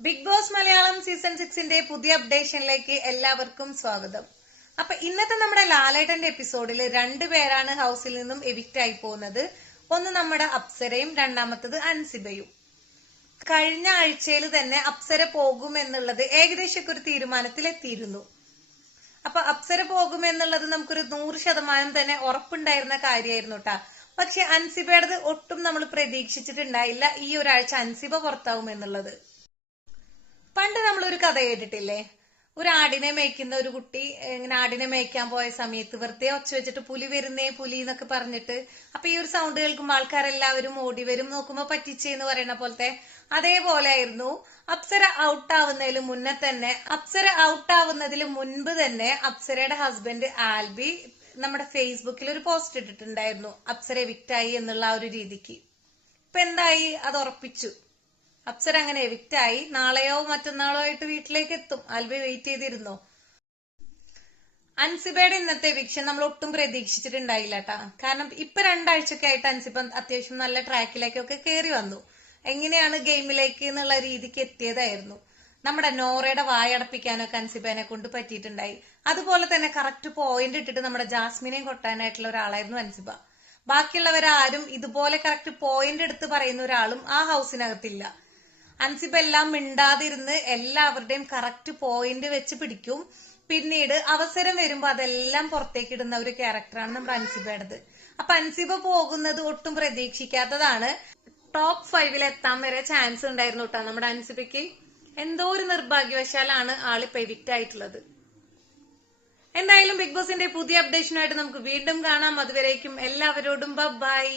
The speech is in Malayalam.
ബിഗ് ബോസ് മലയാളം സീസൺ സിക്സിന്റെ പുതിയ അപ്ഡേഷനിലേക്ക് എല്ലാവർക്കും സ്വാഗതം. അപ്പൊ ഇന്നത്തെ നമ്മുടെ ലാലേട്ടന്റെ എപ്പിസോഡിൽ രണ്ടുപേരാണ് ഹൗസിൽ നിന്നും എവിക്റ്റ് ആയി പോകുന്നത്. ഒന്ന് നമ്മുടെ അപ്സരയും രണ്ടാമത്തത് അൻസിബയും. കഴിഞ്ഞ ആഴ്ചയിൽ തന്നെ അപ്സര പോകുമെന്നുള്ളത് ഏകദേശം ഒക്കെ ഒരു തീരുമാനത്തിലെത്തിയിരുന്നു. അപ്പൊ അപ്സര പോകുമെന്നുള്ളത് നമുക്കൊരു നൂറ് ശതമാനം തന്നെ ഉറപ്പുണ്ടായിരുന്ന കാര്യമായിരുന്നു കേട്ടാ പക്ഷെ അൻസിബയുടേത് ഒട്ടും നമ്മൾ പ്രതീക്ഷിച്ചിട്ടുണ്ടായില്ല ഈ ഒരാഴ്ച അൻസിബ പുറത്താവും എന്നുള്ളത് പണ്ട് നമ്മൾ ഒരു കഥ കേട്ടിട്ടില്ലേ? ഒരു ആടിനെ മേയ്ക്കുന്ന ഒരു കുട്ടി ഇങ്ങനെ ആടിനെ മേയ്ക്കാൻ പോയ സമയത്ത് വെറുതെ ഒച്ച വെച്ചിട്ട് പുലി വരുന്നേ പുലി എന്നൊക്കെ പറഞ്ഞിട്ട് അപ്പൊ ഈ ഒരു സൗണ്ട് കേൾക്കുമ്പോൾ ആൾക്കാരെല്ലാവരും ഓടി വരും നോക്കുമ്പോ പറ്റിച്ചേ എന്ന് പറയുന്ന പോലത്തെ അതേപോലെ ആയിരുന്നു. അപ്സര ഔട്ട് ആവുന്നതിന് മുന്നേ തന്നെ അപ്സര ഔട്ട് ആവുന്നതിന് മുൻപ് തന്നെ അപ്സരയുടെ ഹസ്ബൻഡ് ആൽബി നമ്മുടെ ഫേസ്ബുക്കിൽ ഒരു പോസ്റ്റ് ഇട്ടിട്ടുണ്ടായിരുന്നു അപ്സര വിറ്റായി എന്നുള്ള ആ ഒരു രീതിക്ക്. ഇപ്പൊ എന്തായി? അത് ഉറപ്പിച്ചു. അപ്സര അങ്ങനെ എവിക്റ്റ് ആയി. നാളെയോ മറ്റന്നാളോ ആയിട്ട് വീട്ടിലേക്ക് എത്തും. ആൽബി വെയിറ്റ് ചെയ്തിരുന്നോ. അൻസിബയുടെ ഇന്നത്തെ വിക്ഷൻ നമ്മൾ ഒട്ടും പ്രതീക്ഷിച്ചിട്ടുണ്ടായില്ല കേട്ടാ കാരണം ഇപ്പൊ രണ്ടാഴ്ചയൊക്കെ ആയിട്ട് അൻസിബ അത്യാവശ്യം നല്ല ട്രാക്കിലേക്കൊക്കെ കയറി വന്നു. എങ്ങനെയാണ് ഗെയിമിലേക്ക് എന്നുള്ള രീതിക്ക് എത്തിയതായിരുന്നു. നമ്മുടെ നോറയുടെ വായടപ്പിക്കാനൊക്കെ അൻസിബേനെ കൊണ്ട് പറ്റിയിട്ടുണ്ടായി. അതുപോലെ തന്നെ കറക്റ്റ് പോയിന്റ് ഇട്ടിട്ട് നമ്മുടെ ജാസ്മിനെയും കൊട്ടാനായിട്ടുള്ള ഒരാളായിരുന്നു അൻസിബ. ബാക്കിയുള്ളവരാരും ഇതുപോലെ കറക്റ്റ് പോയിന്റ് എടുത്ത് പറയുന്ന ഒരാളും ആ ഹൗസിനകത്തില്ല അൻസിബ എല്ലാം മിണ്ടാതിരുന്ന് എല്ലാവരുടെയും കറക്റ്റ് പോയിന്റ് വെച്ച് പിടിക്കും. പിന്നീട് അവസരം വരുമ്പോ അതെല്ലാം പുറത്തേക്ക് ഇടുന്ന ഒരു ക്യാരക്ടറാണ് നമ്മുടെ അൻസിബയുടേത് അപ്പൊ അൻസിബ പോകുന്നത് ഒട്ടും പ്രതീക്ഷിക്കാത്തതാണ്. ടോപ്പ് ഫൈവിൽ എത്താൻ വരെ ചാൻസ് ഉണ്ടായിരുന്നു കേട്ടോ നമ്മുടെ അൻസിബയ്ക്ക് എന്തോ ഒരു നിർഭാഗ്യവശാലാണ് ആളിപ്പോ പെഡിക്റ്റ് ആയിട്ടുള്ളത്. എന്തായാലും ബിഗ് ബോസിന്റെ പുതിയ അപ്ഡേഷനുമായിട്ട് നമുക്ക് വീണ്ടും കാണാം. അതുവരേക്കും എല്ലാവരോടും ബൈ